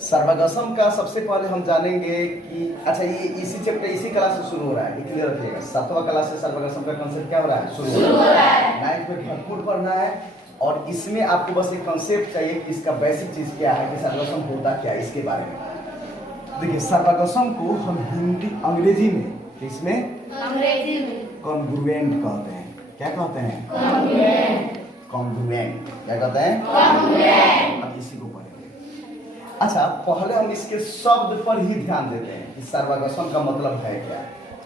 सर्वगसम का सबसे पहले हम जानेंगे कि अच्छा ये इसी चैप्टर इसी क्लास से शुरू हो रहा है, ये क्लियर रखिएगा। 7वां क्लास से सर्वगसम का कांसेप्ट क्या हो रहा है, शुरू हो रहा है। 9th में भरपूर पढ़ना है और इसमें आपको बस एक कांसेप्ट चाहिए कि इसका बेसिक चीज क्या है, कि सर्वगसम होता क्या है, इसके बारे में। देखिए सर्वगसम को हम हिंदी अंग्रेजी में किसमें, अंग्रेजी में कॉन्ग्रुएंट कहते हैं। क्या कहते हैं, कॉन्ग्रुएंट। क्या कहते हैं, कॉन्ग्रुएंट। अब इसी को पढ़ेंगे। अच्छा पहले हम इसके शब्द पर ही ध्यान देते हैं कि सर्वगसम का मतलब है क्या,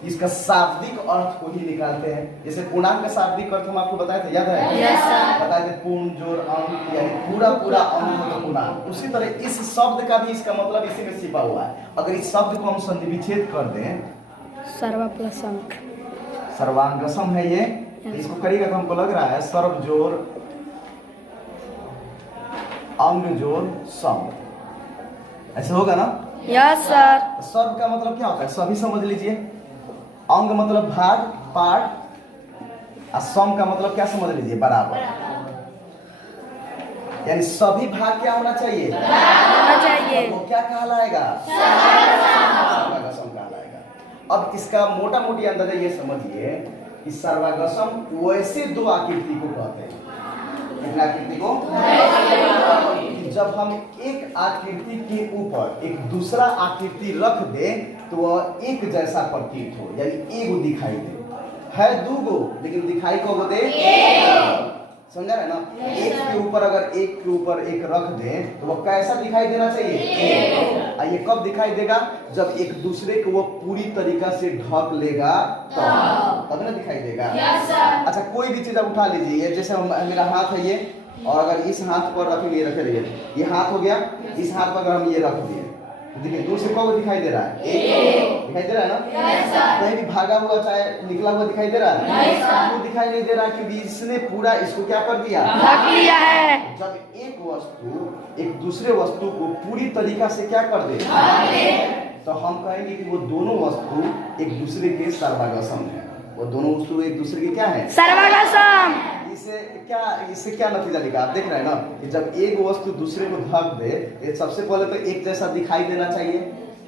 इसका शाब्दिक अर्थ को ही निकालते हैं। जैसे पूर्णांक का शाब्दिक अर्थ हम आपको बताए थे, याद है? yes, बताए थे पूर्ण जोड़ अंक, यानी पूरा पूरा अंक होगा पूर्णांक। उसी तरह इस शब्द का भी इसका मतलब इसी में छिपा हुआ है। अगर इस शब्द को हम संधि विच्छेद कर दें, सर्व प्लस अंक, सर्वांगसम है ये। इसको करिएगा तो हमको लग रहा है सर्व जोड़ अंग जोड़ सम, ऐसे होगा ना? Yes sir. सर्व का मतलब क्या होता है, सभी समझ लीजिए। अंग मतलब भाग, पार्ट, और सम का मतलब क्या समझ लीजिए, बराबर। यानी सभी भाग क्या होना चाहिए, होना चाहिए। वो क्या कहलाएगा, सर्वगसम कहलाएगा। अब इसका मोटा मोटी अंदाजा ये समझिए कि सर्वगसम वैसे दो आकृति को कहते हैं। कितना आकृति को, जब हम एक आकृति के ऊपर एक दूसरा आकृति रख दे तो वह एक जैसा प्रतीत हो, यानी एगो दिखाई दे। है दूगो लेकिन दिखाई को दे, समझा रहे ना? एक के ऊपर अगर एक के ऊपर एक रख दे तो वह कैसा दिखाई देना चाहिए, ये कब दिखाई देगा, जब एक दूसरे को वो पूरी तरीका से ढक लेगा तब ना दिखाई देगा। अच्छा कोई भी चीज आप उठा लीजिए, जैसे मेरा हाथ है ये, और अगर इस हाथ पर रखेंगे, ये रखे रहिए, ये हाथ हो गया, इस हाथ पर अगर हम ये रख दिए, देखिए दूर से कौन दिखाई दे रहा है, एक दिखाई दे रहा है ना? कहीं भी भागा हुआ चाहे निकला हुआ दिखाई दे रहा है? वो दिखाई नहीं दे रहा क्योंकि इसने पूरा इसको क्या कर दिया, ढक लिया है। जब एक वस्तु एक दूसरे वस्तु को पूरी तरीका से क्या कर दे, तो हम कहेंगे कि वो दोनों वस्तु एक दूसरे के सर्वगसम है। वो दोनों वस्तु एक दूसरे के क्या है, सर्वगसम। इससे क्या नतीजा निकाला, आप देख रहे हैं ना कि जब एक वस्तु दूसरे को ढक दे, ये सबसे पहले तो एक जैसा दिखाई देना चाहिए।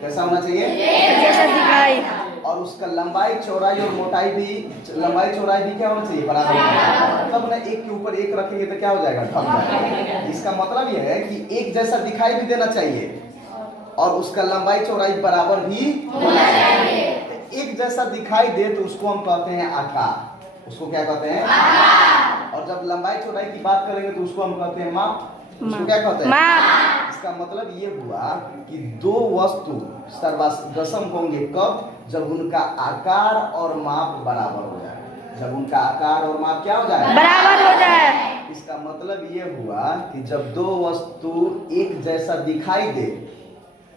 कैसा होना चाहिए, एक जैसा दिखाई। और उसका लंबाई चौड़ाई और मोटाई भी, लंबाई चौड़ाई भी क्या होना चाहिए, बराबर। तब ना एक के ऊपर एक रखेंगे तो क्या हो जाएगा, ढक जाएगा। इसका मतलब यह है कि एक जैसा दिखाई भी देना चाहिए और उसका लंबाई चौड़ाई बराबर भी होना चाहिए। एक जैसा दिखाई दे तो उसको हम कहते हैं आकार। उसको क्या कहते हैं, आकार। और जब लंबाई चौड़ाई की बात करेंगे तो उसको हम कहते हैं माप। उसको क्या कहते हैं, माप। इसका मतलब ये हुआ कि दो वस्तु सर्वगसम होंगे कब, जब उनका आकार और माप बराबर हो जाए। जब उनका आकार और माप क्या हो जाए, बराबर हो जाए। इसका मतलब ये हुआ कि जब दो वस्तु एक जैसा दिखाई दे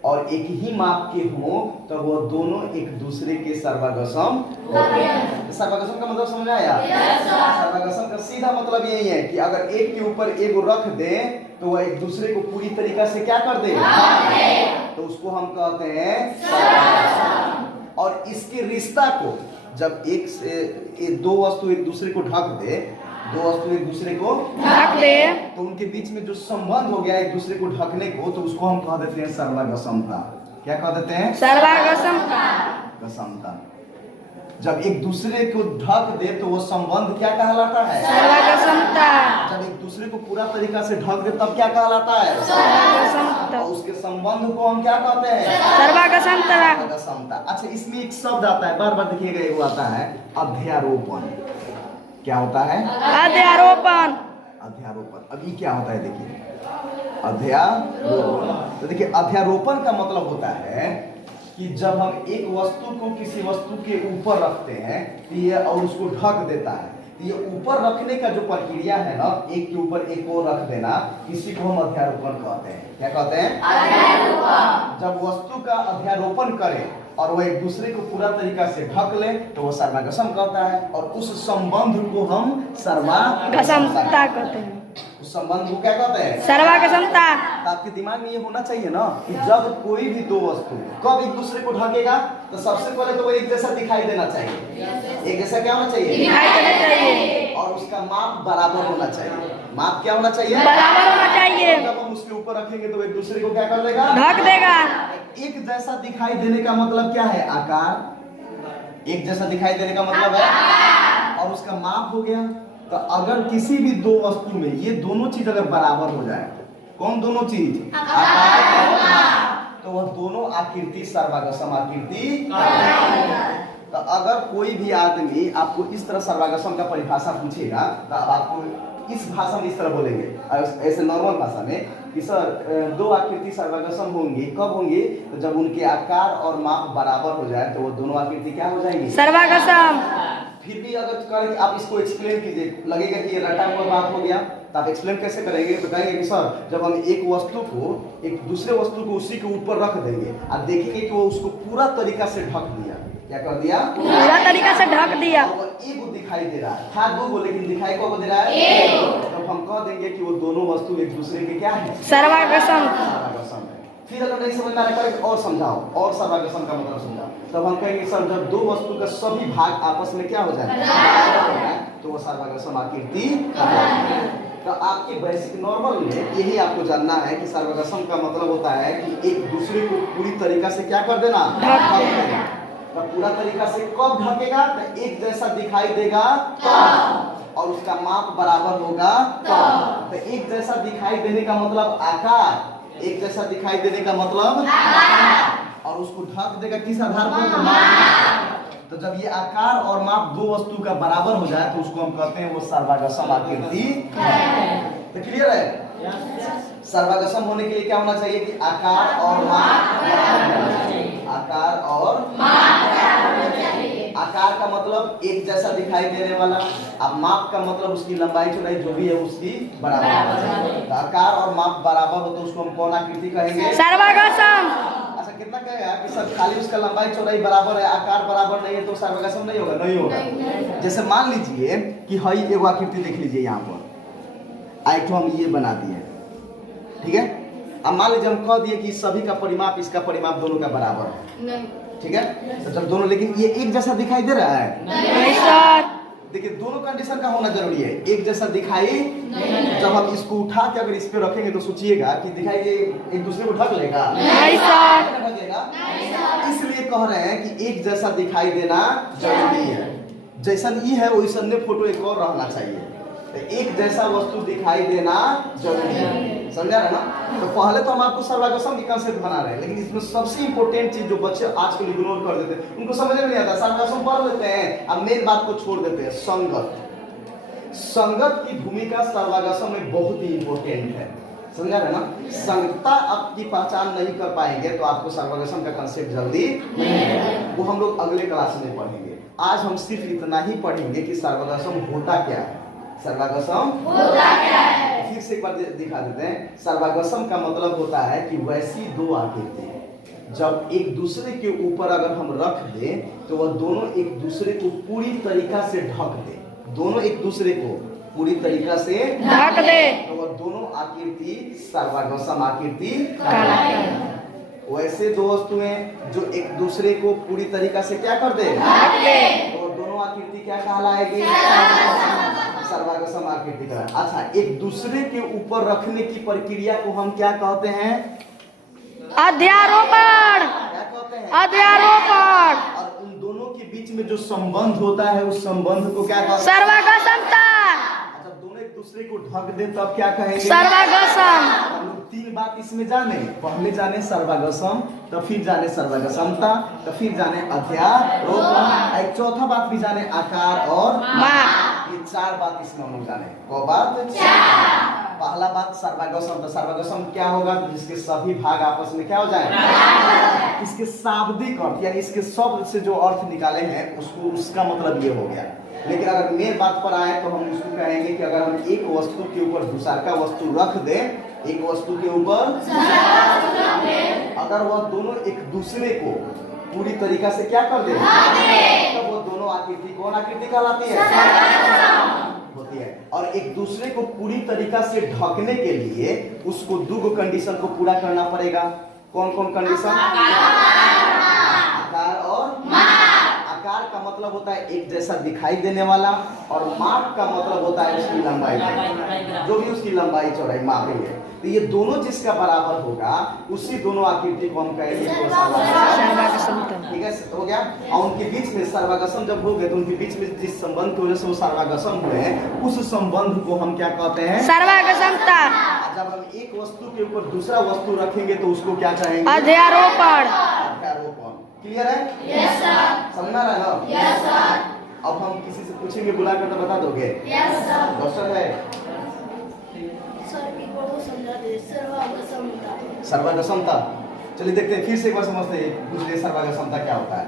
और एक ही माप के हो तो वो दोनों एक दूसरे के सर्वगसम होते हैं। सर्वगसम का मतलब समझ आया? सर्वगसम का सीधा मतलब यही है कि अगर एक के ऊपर एक रख दे तो वह एक दूसरे को पूरी तरीका से क्या कर दे, तो उसको हम कहते हैं सर्वगसम। और इसके रिश्ता को जब एक से दो वस्तु एक दूसरे को ढक दे, दो वस्तु एक दूसरे को ढक दे, तो उनके बीच में जो संबंध हो गया एक दूसरे को ढकने को, तो उसको हम कह देते हैं सर्वगसमता। क्या कह देते हैं, सर्वगसमता। गसमता। जब एक दूसरे को ढक दे तो वो संबंध क्या कहलाता है, सर्वगसमता। जब एक दूसरे को पूरा तरीका से ढक दे तब क्या कहलाता है, सर्वगसमता। और उसके संबंध को हम क्या कहते हैं, सर्वगसमता। अच्छा इसमें एक शब्द आता है, बार बार देखिएगा, एक आता है अध्यारोपण। क्या होता है, अध्यारोपण। अध्यारोपण। अब ये क्या होता है, देखिए अध्यारोपण। तो देखिए अध्यारोपण का मतलब होता है कि जब हम एक वस्तु को किसी वस्तु के ऊपर रखते हैं तो ये और उसको ढक देता है, तो ये ऊपर रखने का जो प्रक्रिया है ना, एक के ऊपर एक को रख देना, इसी को हम अध्यारोपण कहते हैं। क्या कहते हैं, अध्यारोपण। जब वस्तु का अध्यारोपण करें और वह एक दूसरे को पूरा तरीका से ढक ले तो वह सर्वगसम कहता है, और उस संबंध को हम सर्वगसमता कहते हैं। उस संबंध को क्या कहते हैं, सर्वगसमता। तो आपके दिमाग में ये होना चाहिए ना कि जब कोई भी दो वस्तु कब एक दूसरे को ढकेगा तो सबसे पहले तो वो एक जैसा दिखाई देना चाहिए। एक जैसा क्या होना चाहिए, दिखाई देना चाहिए। और उसका माप बराबर होना चाहिए। माप क्या होना चाहिए? बराबर होना चाहिए। जब हम उसके ऊपर रखेंगे तो एक दूसरे को क्या कर देगा? ढक देगा। एक जैसा दिखाई देने का मतलब क्या है? आकार। एक जैसा दिखाई देने का मतलब है और उसका माप हो गया। तो अगर किसी भी दो वस्तु में ये दोनों चीज अगर बराबर हो जाए, कौन दोनों चीज? आकार और माप, तो वह दोनों आकृति सर्वागसम आकृति। तो अगर कोई भी आदमी आपको इस तरह सर्वागसम का परिभाषा पूछेगा तो आपको इस भाषा में इस तरह बोलेंगे, ऐसे नॉर्मल भाषा में कि सर दो आकृति सर्वागसम होंगी, कब होंगी? तो जब उनके आकार और माप बराबर हो जाए तो वो दोनों आकृति क्या हो जाएंगी? सर्वागसम। फिर भी अगर करें आप इसको एक्सप्लेन कीजिए, लगेगा कि ये रटा हुआ बात हो गया, तो आप एक्सप्लेन कैसे करेंगे? तो कहेंगे कि सर जब हम एक वस्तु को एक दूसरे वस्तु को उसी के ऊपर रख देंगे, आप देखेंगे कि वो उसको पूरा तरीका से ढक दिया। क्या कर दिया? पूरा तरीका से ढक दिया। एगो दिखाई दे रहा है, था दो गो लेकिन दिखाई को दे रहा है। तब हम कह देंगे कि वो दोनों वस्तु एक दूसरे के क्या है? सर्वागसम। सर्वागसम है। फिर अगर नहीं समझ में आ रहा है और समझाओ, और सर्वागसम का मतलब समझाओ, तब हम कहेंगे सर जब दो वस्तु का सभी भाग आपस में क्या हो जाए तो वो सर्वागसम आकृति। तो आपके बेसिक नॉर्मल में यही आपको जानना है कि सर्वागसम का मतलब होता है कि एक दूसरे को पूरी तरीका से क्या कर देना? ढक देना। तो पूरा तरीका से कब ढकेगा? तो एक जैसा दिखाई देगा और उसका माप बराबर होगा। तो एक जैसा दिखाई देने का मतलब आकार, एक जैसा दिखाई देने का मतलब और उसको ढक देगा किस आधार पर? तो माप। तो जब ये आकार और माप दो वस्तु का बराबर हो जाए तो उसको हम कहते हैं वो सर्वागसम आकृति। तो क्लियर है? सर्वागसम होने के लिए क्या होना चाहिए कि आकार और माप बराबर होना चाहिए। आकार और आकार का मतलब एक जैसा दिखाई देने वाला, अब माप का मतलब उसकी लंबाई चौड़ाई जो भी है उसकी बराबर। तो आकार और माप बराबर हो तो उसको हम कौन आकृति कहेंगे? सर्वागसम। अच्छा कितना कहेगा कि सर खाली उसका लंबाई चौड़ाई बराबर है, आकार बराबर नहीं है तो सर्वागसम नहीं होगा? नहीं होगा। जैसे मान लीजिए कि हई एगो आकृति देख लीजिए यहाँ पर, एक हम ये बना दिए, ठीक है। अब मान लीजिए हम कह दिए कि सभी का परिमाप इसका परिमाप दोनों का बराबर है, ठीक है। तो जब दोनों, लेकिन ये एक जैसा दिखाई दे रहा है? नहीं सर। देखिए दोनों कंडीशन का होना जरूरी है। एक जैसा दिखाई, जब हम इसको उठा के अगर इस पे रखेंगे तो सोचिएगा कि दिखाई ये एक दूसरे को ढक लेगा? नहीं सर। ढकेगा। इसलिए कह रहे हैं कि एक जैसा दिखाई देना जरूरी है। जैसन ई है वैसन ने फोटो एक और रहना चाहिए। तो एक जैसा वस्तु दिखाई देना जरूरी है, समझा रहे ना? तो पहले तो हम आपको सर्वागसम की कंसेप्ट बना रहे हैं, लेकिन इसमें सबसे इंपॉर्टेंट चीज जो बच्चे आजकल इग्नोर कर देते हैं, उनको समझ में नहीं आता। सर्वागसम पढ़ लेते हैं, अब मेन बात को छोड़ देते हैं। संगत, संगत की भूमिका सर्वागसम में बहुत ही इंपॉर्टेंट है, समझा रहे ना? संगता आपकी पहचान नहीं कर पाएंगे तो आपको सर्वागसम का कंसेप्ट जल्दी नहीं, वो हम लोग अगले क्लास में पढ़ेंगे। आज हम सिर्फ इतना ही पढ़ेंगे कि सर्वागसम होता क्या है। सर्वागसम होता क्या है? फिर से एक बार दिखा देते हैं। सर्वागसम का मतलब होता है कि वैसी दो आकृति जब एक दूसरे के ऊपर अगर हम रख दें तो वह दोनों एक दूसरे को पूरी तरीका से ढक दे। दोनों एक दूसरे को पूरी तरीका से ढक दे तो वह दोनों आकृति सर्वागसम आकृति। वैसे दो वस्तुएं जो एक दूसरे को पूरी तरीका से क्या कर दे? ढक दे। तो दोनों आकृति क्या कहलाएगी? सर्वागसम आकृति का। अच्छा, एक दूसरे के ऊपर रखने की प्रक्रिया को हम क्या कहते हैं? अध्यारोपण। क्या कहते हैं? अध्यारोपण। और उन दोनों के बीच में जो संबंध होता है उस संबंध को क्या कहते हैं? सर्वागसमता। जब दोनों एक दूसरे को ढक दे तब क्या कहेंगे? सर्वागसम। हम लोग तीन बात इसमें जाने, पहले जाने सर्वागसम, तो फिर जाने सर्वागसमता, तो फिर जाने अध्यारोपण, एक चौथा बात भी जाने आकार और माप। ये चार बात इसमें हम लोग जाने। कौ बात? पहला बात सर्वागसम। तो सर्वागसम क्या होगा? तो जिसके सभी भाग आपस में क्या हो जाए? इसके शाब्दिक अर्थ यानी इसके शब्द से जो अर्थ निकाले हैं उसको, उसका मतलब ये हो गया। लेकिन अगर मेन बात पर आए तो हम उसको कहेंगे कि अगर हम एक वस्तु के ऊपर दूसरा का वस्तु रख दें, एक वस्तु के ऊपर अगर वह दोनों एक दूसरे को पूरी तरीका से क्या कर दे तो वो दोनों आकृति कौन आकृति कहलाती है? होती है। और एक दूसरे को पूरी तरीका से ढकने के लिए उसको दो कंडीशन को पूरा करना पड़ेगा। कौन कौन कंडीशन? आकार और आकार का मतलब होता है एक जैसा दिखाई देने वाला, और माप का मतलब होता है उसकी लंबाई, जो भी उसकी लंबाई चौड़ाई मापेंगे। तो ये दोनों जिसका बराबर होगा उसी दोनों आकृति को हम कहेंगे सर्वागसम। ठीक है, हो गया। और उनके बीच में सर्वागसम जब हो गए तो उनके बीच में जिस संबंध की वजह से वो सर्वागसम हुए हैं उस संबंध को हम क्या कहते हैं? सर्वागसमता। जब हम एक वस्तु के ऊपर दूसरा वस्तु रखेंगे तो उसको क्या कहेंगे? अध्यारोपण। अध्यारोपण। क्लियर है? Yes sir. समझ रहा है ना? Yes sir. अब हम किसी से पूछेंगे बुला कर तो बता दोगे? Yes sir. क्वेश्चन है सर्वागसमता। चलिए देखते हैं, फिर से एक बार समझते हैं, पूछ ले सर्वागसमता क्या होता है।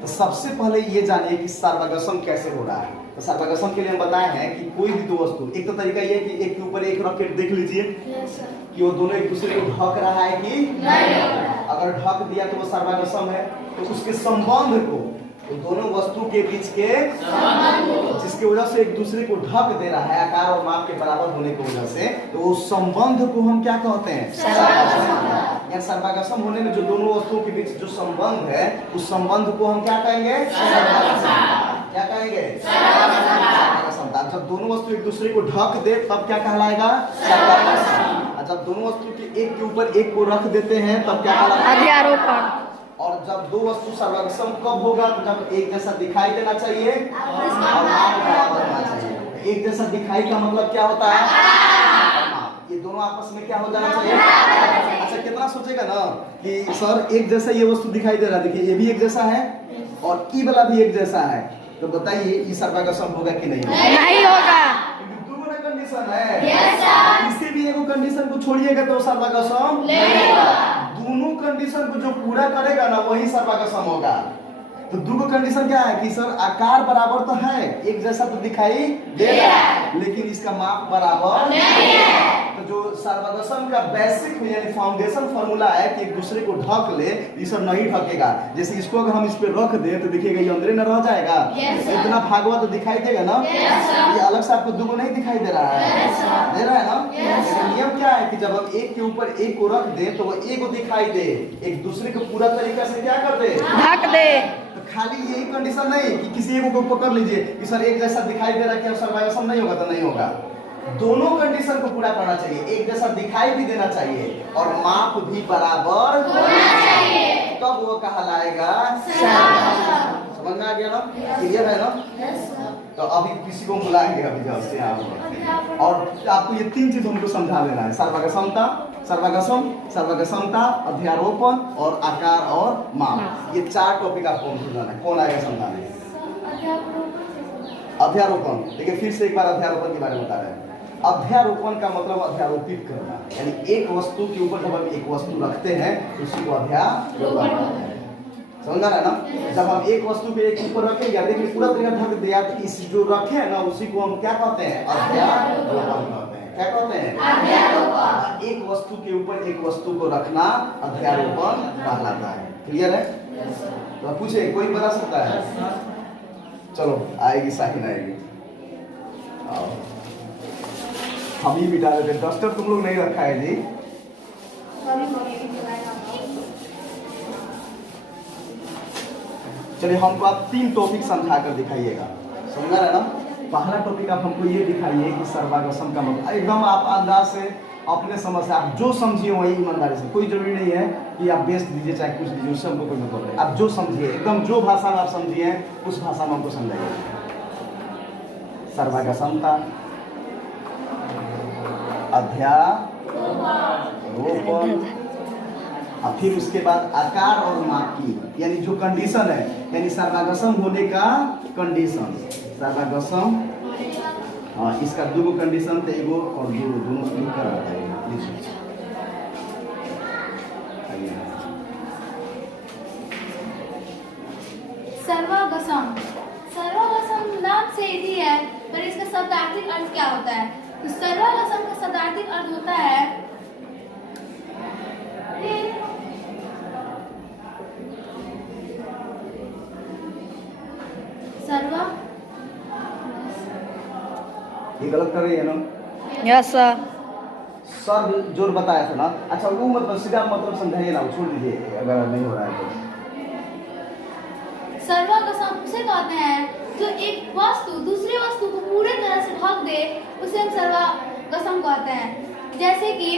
तो सबसे पहले ये जानिए कि सर्वागसम कैसे हो रहा है। तो सर्वागसम के लिए हम बताए हैं कि कोई भी दो वस्तु, एक तो तरीका ये है कि एक के ऊपर एक रख के देख लीजिए कि वो दोनों एक दूसरे को ढक रहा है कि नहीं। अगर ढक दिया तो वो सर्वागसम है। तो उसके संबंध को, तो दोनों वस्तु के बीच के जिसकी वजह से एक दूसरे को ढक दे रहा है आकार और माप के बराबर होने की वजह से, तो उस संबंध को हम क्या कहते हैं? सर्वागसम। सर्वागसम होने में जो दोनों वस्तुओं के बीच जो संबंध है उस संबंध को हम क्या कहेंगे? क्या कहेंगे? सर्वागसमता। जब दोनों वस्तु एक दूसरे को ढक दे तब क्या कहलाएगा? सर्वागसम। जब दोनों वस्तु के एक होकर एक को रख देते हैं तब क्या कहलाता है? अध्यारोपण। और जब दो वस्तु सर्वागसम कब होगा? तो जब एक जैसा दिखाई देना चाहिए और माप बराबर होना चाहिए। एक जैसा दिखाई का मतलब क्या होता है? माप। ये दोनों आपस में क्या हो जाना चाहिए? अच्छा, कितना सोचेगा ना कि सर एक जैसा ये वस्तु दिखाई दे रहा है, देखिए ये भी एक जैसा है और ई वाला भी एक जैसा है, तो बताइए ये सर्वागसम होगा कि नहीं? नहीं होगा। दोनों कंडीशन है। किसी भी एक कंडीशन को छोड़िएगा तो सर्वागसम नहीं होगा। दोनों कंडीशन को जो पूरा करेगा ना वही सर्वागसम होगा। तो दो कंडीशन क्या है कि सर आकार बराबर तो है, एक जैसा तो दिखाई दे रहा है, लेकिन इसका माप बराबर नहीं है। तो जो सर्वागसम का बेसिक यानी फाउंडेशन फार्मूला है कि एक दूसरे को ढक ले, ये सब नहीं ढकेगा। जैसे इसको अगर हम इस पे रख दे तो देखिएगा ये अंदर न रह जाएगा, इतना भागवा तो दिखाई देगा ना। ये अलग से आपको दो नहीं दिखाई दे रहा है, दे रहा है ना। नियम क्या है कि जब हम एक के ऊपर एक को रख दे तो वो एक को दिखाई दे, एक दूसरे को पूरा तरीका से क्या कर दे? ढक दे। तो खाली यही कंडीशन नहीं कि किसी एक को पकड़ लीजिए कि सर एक जैसा दिखाई दे रहा है, क्या सर्वागसम नहीं होगा? तो नहीं होगा। दोनों कंडीशन को पूरा करना चाहिए, एक जैसा दिखाई भी देना चाहिए और माप भी बराबर होना चाहिए, तब वो कहलाएगा सर्वागसम। समझ में आ गया ना? क्लियर है ना? तो अभी किसी को बुलाएंगे अभी जस्ट यहाँ पर, और आपको ये तीन चीज हमको समझा देना है: सर्वागसमता, सर्वागसम, सर्वागसमता, अध्यारोपण और आकार और माप। ये चार टॉपिक आपको समझाना है। कौन आएगा समझाने? अध्यारोपण। देखिए फिर से एक बार अध्यारोपण के बारे में बता रहे हैं। अध्यारोपण का मतलब अध्यारोपित करना, यानी एक वस्तु के ऊपर जब हम एक वस्तु रखते हैं उसी को अध्यारोपण कहते हैं। समझ रहा है ना? जब हम एक वस्तु पे एक ऊपर रखें या देखिए पूरा तरीका ढक दिया तो इस जो रखे हैं ना उसी को हम क्या कहते हैं? अध्यारोपण कहते हैं। क्या कहते हैं? अध्यारोपण। एक वस्तु के ऊपर एक वस्तु को रखना अध्यारोपण कहलाता है। क्लियर है? तो पूछे कोई बता सकता है? चलो आएगी, साहिन आएगी। हम ही मिटा देते। डस्टर तुम लोग नहीं रखा है जी? चलिए हमको आप तीन टॉपिक समझा कर दिखाइएगा। समझ रहे हैं ना? पहला टॉपिक आप हमको ये दिखाइए कि सर्वागसम का मतलब एकदम आप अंदाज से अपने समझ से आप जो समझिए वही ईमानदारी से, कोई जरूरी नहीं है कि आप बेस्ट दीजिए चाहे कुछ दीजिए, उससे हमको कोई मतलब नहीं। आप जो समझिए एकदम जो भाषा में आप समझिए उस भाषा में हमको समझाइए। सर्वागसमता, अध्यारोपण, और फिर उसके बाद आकार और माप की, यानी जो कंडीशन है, यानी सर्वागसम होने का कंडीशन। सर्वागसम, हाँ इसका दो कंडीशन थे, एगो और दो, दोनों मिलकर आता है। सर्वागसम, सर्वागसम नाम से ही है, पर इसका शब्दार्थिक अर्थ क्या होता है? तो सर्वागसम का शब्दार्थिक अर्थ होता है सर्वा। ये गलत कर रही है ना? Yes sir. सर जोर बताया था ना। अच्छा वो मतलब सीधा मतलब समझाइए ना, छोड़ दीजिए अगर नहीं हो रहा है तो। सर्वगसम उसे कहते हैं जो एक वस्तु दूसरी वस्तु को पूरे तरह से ढक दे, उसे हम सर्वगसम कहते हैं। जैसे कि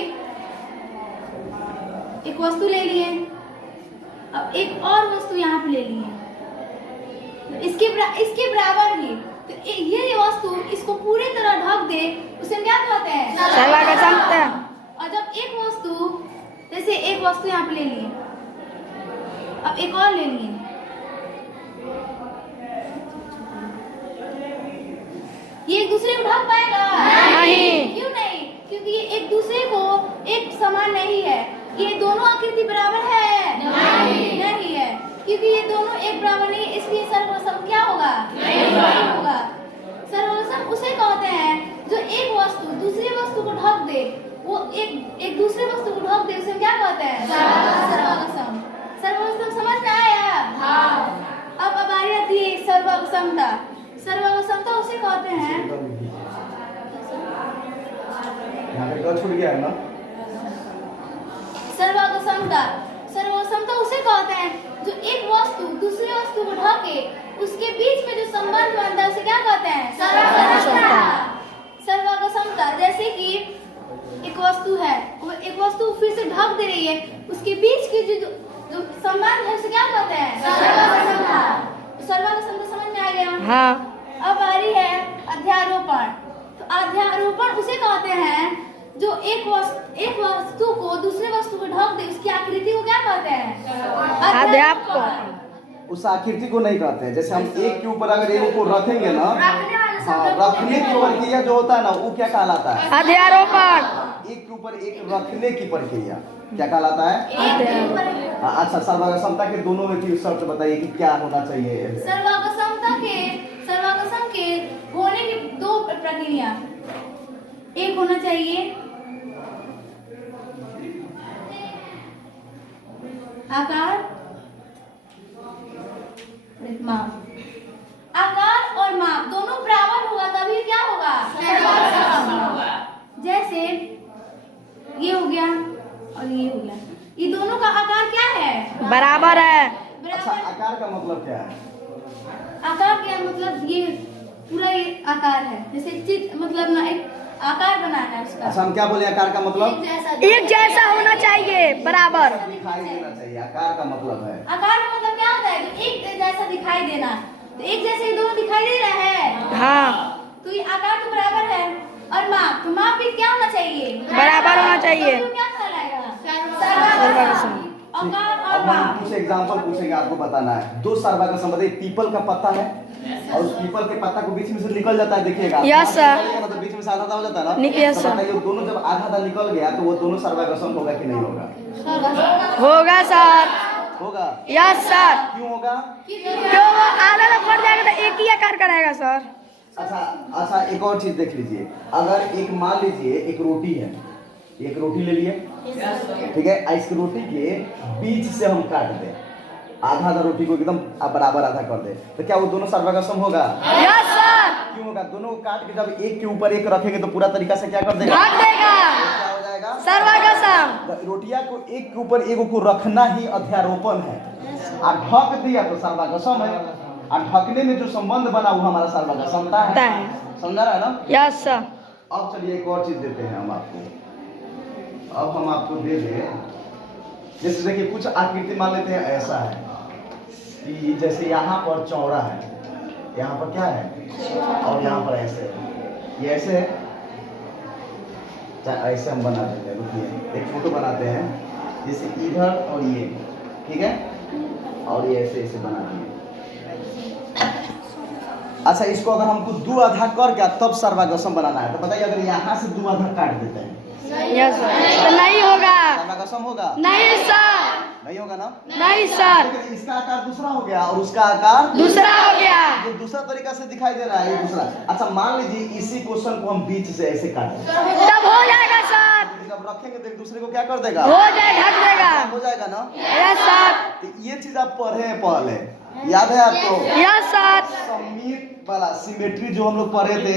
एक वस्तु ले लिए, अब एक और वस्तु यहाँ पे ले लिए, इसके बराबर ही, तो ये वस्तु इसको पूरी तरह ढक दे, उसे क्या कहते हैं? सर्वगसम। और जब एक वस्तु, जैसे एक वस्तु यहाँ पे ले लिए, अब एक और ले लिए, ये एक दूसरे को ढक पाएगा? नहीं। क्यों नहीं? क्योंकि ये एक दूसरे को एक समान नहीं है। ये दोनों आकृति बराबर है? नहीं है, क्योंकि ये दोनों एक बराबर नहीं, इसलिए सर्वगसम क्या होगा? नहीं होगा। सर्वगसम उसे कहते हैं जो एक वस्तु दूसरी वस्तु को ढक दे, वो एक दूसरी वस्तु को ढक दे, उसे क्या कहते हैं? सर्वगसम। सर्वगसम समझ में आया? अब आ रही थी सर्वगसमता। सर्वगसमता उसे कहते हैं, यहाँ पे छूट गया है ना? सर्वगसमता उसे कहते हैं जो एक वस्तु दूसरी वस्तु को ढके, उसके बीच में जो संबंध बनता है उसे क्या कहते हैं? सर्वगसमता। जैसे कि एक वस्तु है, वो एक वस्तु फिर से ढक दे रही है, उसके बीच की जो संबंध है उसे क्या कहते हैं? सर्वगसमता समझ में आ गया? हाँ। अब आ रही है अध्यारोपण। तो अध्यारोपण उसे कहते हैं जो एक वस्तु को दूसरे वस्तु को ढक दे, उसकी आकृति को क्या कहते हैं? अध्यापन। उस आकृति को नहीं कहते हैं। जैसे हम एक के ऊपर अगर एक को रखेंगे ना, रखने की प्रक्रिया जो होता है ना, वो क्या कहलाता है? अध्यारोपण। एक के ऊपर एक रखने की प्रक्रिया क्या कहलाता है? अच्छा, सर्वगसमता के दोनों में की शर्त बताइए कि क्या होना चाहिए? सर्वगसम के होने की दो प्रक्रिया, एक होना चाहिए आकार, माप। आकार और माप दोनों बराबर होगा तभी क्या होगा? जैसे ये हो गया और ये हो गया, ये दोनों का आकार क्या है? बराबर है। अच्छा, आकार का मतलब क्या है? आकार क्या मतलब? ये पूरा ये आकार है, जैसे चित्र मतलब ना एक आकार बनाना है उसका। अच्छा, हम क्या बोले आकार का मतलब? एक जैसा होना चाहिए, बराबर दिखाई देना चाहिए। आकार का मतलब है, आकार का मतलब क्या होता है? जो एक जैसा दिखाई देना। तो एक जैसे ये दोनों दिखाई दे रहा है, हाँ, तो ये आकार तो बराबर है। और माप, तो माप भी क्या होना चाहिए? बराबर होना चाहिए। तो क्या कहलाएगा? सर्वगसम। आकार और अब हम माप। कुछ एग्जांपल पूछेंगे, आपको बताना है। दो सर्वगसम बताइए। पीपल का पत्ता है और उस पीपल के पत्ता को बीच में से निकल जाता है, देखिएगा। Yes sir. तो बीच में से आधा हो जाता है ना? यस तो सर। बताइए, दोनों जब आधा निकल गया तो वो दोनों सर्वगसम होगा कि नहीं होगा? होगा सर। होगा। Yes sir. क्यों होगा? क्यों? वो आधा लग पड़ जाएगा तो एक ही आकार का रहेगा सर। अच्छा, एक और चीज देख लीजिए। अगर एक मान लीजिए एक रोटी है, एक रोटी ले लिए, ठीक है, इस रोटी के बीच से हम काट दें, आधा रोटी को एकदम बराबर आधा कर दे, तो क्या वो दोनों सर्वगसम होगा? Yes sir. क्यों होगा? दोनों को काट के जब एक के ऊपर एक रखेंगे तो पूरा तरीका से क्या कर देगा? ढक देगा। क्या हो जाएगा? सर्वगसम। रोटिया को एक के ऊपर एक को रखना ही अध्यारोपण है, और ढक दिया तो सर्वगसम है, और ढकने में जो संबंध बना वो हमारा सर्वगसमता है। समझा रहा है ना? Yes sir. अब चलिए एक और चीज देते हैं हम आपको। अब हम आपको दे दें, जैसे देखिए कुछ आकृति मान लेते हैं ऐसा है कि जैसे यहाँ पर चौड़ा है, यहाँ पर क्या है, और यहाँ पर ऐसे है, ये ऐसे है, ऐसे हम बना देंगे। रुकिए, एक फोटो बनाते हैं, जैसे इधर और ये, ठीक है, और ये ऐसे ऐसे बना दिए। अच्छा, इसको अगर हमको दो आधा करके तब सर्वगसम बनाना है, तो बताइए अगर यहाँ से दो आधा काट देते हैं यस सर, तो नहीं होगा। सर्वगसम होगा? नहीं सर। नहीं होगा ना? नहीं सर। लेकिन इसका आकार दूसरा हो गया और उसका आकार दूसरा हो गया। जो दूसरा तरीका से दिखाई दे रहा है, ये दूसरा। अच्छा, मान लीजिए इसी क्वेश्चन को हम बीच से ऐसे काट दें, तब हो जाएगा सर। जब रखेंगे तो एक दूसरे को क्या कर देगा? हो जाए, ढक देगा। हो जाएगा ना? Yes sir. तो ये चीज आप पढ़े हैं पहले, याद है आपको? Yes sir. सममित वाला सिमेट्री जो हम लोग पढ़े थे,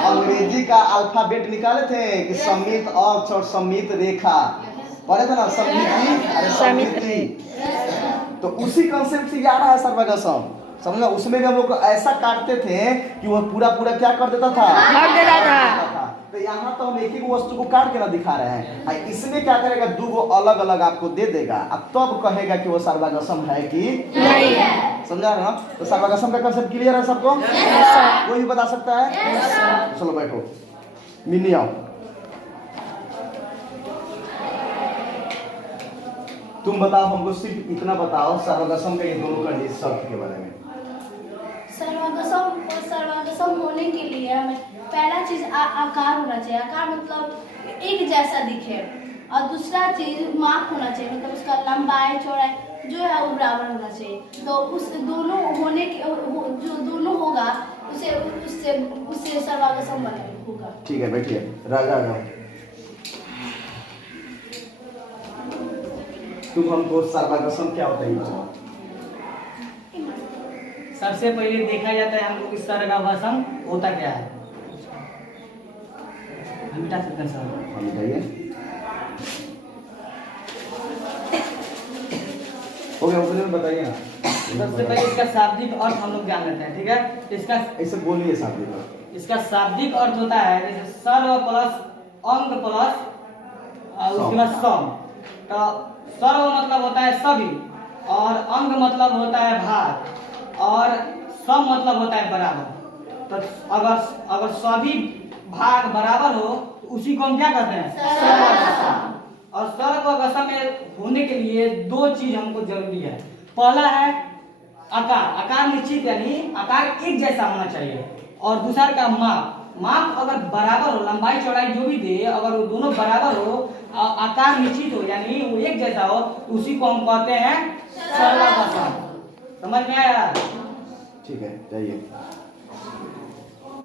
अंग्रेजी का अल्फाबेट निकाले थे कि सममित अक्ष और सममित रेखा पढ़े थे ना? सममिति, अरे सममिति। तो उसी कंसेप्ट से आ रहा है सर्वगसम। समझ लो, उसमें भी हम लोग को ऐसा काटते थे कि वो पूरा पूरा क्या कर देता था, भाग देता था। तो यहाँ तो हम एक ही वस्तु को काट के ना दिखा रहे हैं। इसमें क्या करेगा, दो गो अलग अलग आपको दे देगा, अब तब कहेगा कि वो सर्वगसम है कि नहीं है। समझा ना। तो सर्वगसम का कंसेप्ट क्लियर है सबको? कोई भी बता सकता है? चलो बैठो, मिन्नी आओ, तुम बताओ हमको, सिर्फ इतना बताओ सर्वगसम का ये दोनों का शब्द के बारे में। सर्वगसम होने के लिए हमें पहला चीज आकार होना चाहिए। आकार मतलब एक जैसा दिखे, और दूसरा चीज माप होना चाहिए, मतलब उसका लंबाई चौड़ाई जो है वो बराबर होना चाहिए। तो उस दोनों होने के जो दोनों होगा उसे उससे उससे सर्वगसम होगा। ठीक है, बैठिए, राजा जाओ, तुम हमको सर्वगसम क्या होता है ये बताओ। सबसे पहले देखा जाता है हम लोग इस सर्वगसम होता क्या है, हम बता सकते हैं सर? हम बताइए, हो गया, उतने में बताइए ना। सबसे पहले इसका शाब्दिक अर्थ हम लोग जान लेते हैं, ठीक है? इसका ऐसे बोलिए साहब। इसका शाब्दिक अर्थ होता है जैसे सर्व प्लस अंग प्लस उसके बाद सम। तो सर्व मतलब होता है सभी, और अंग मतलब होता है भाग, और सम मतलब होता है बराबर। तो अगर सभी भाग बराबर हो तो उसी को हम क्या कहते हैं? सर्वगसम। और सर्वगसम में होने के लिए दो चीज हमको जरूरी है। पहला है आकार, आकार निश्चित यानी आकार एक जैसा होना चाहिए, और दूसरा का माप, माप अगर बराबर हो, लंबाई चौड़ाई जो भी दे अगर वो दोनों बराबर हो, आकार निश्चित हो यानी वो एक जैसा हो, उसी को हम कहते हैं सर्वगसम। समझ में आया? ठीक है, जाइए।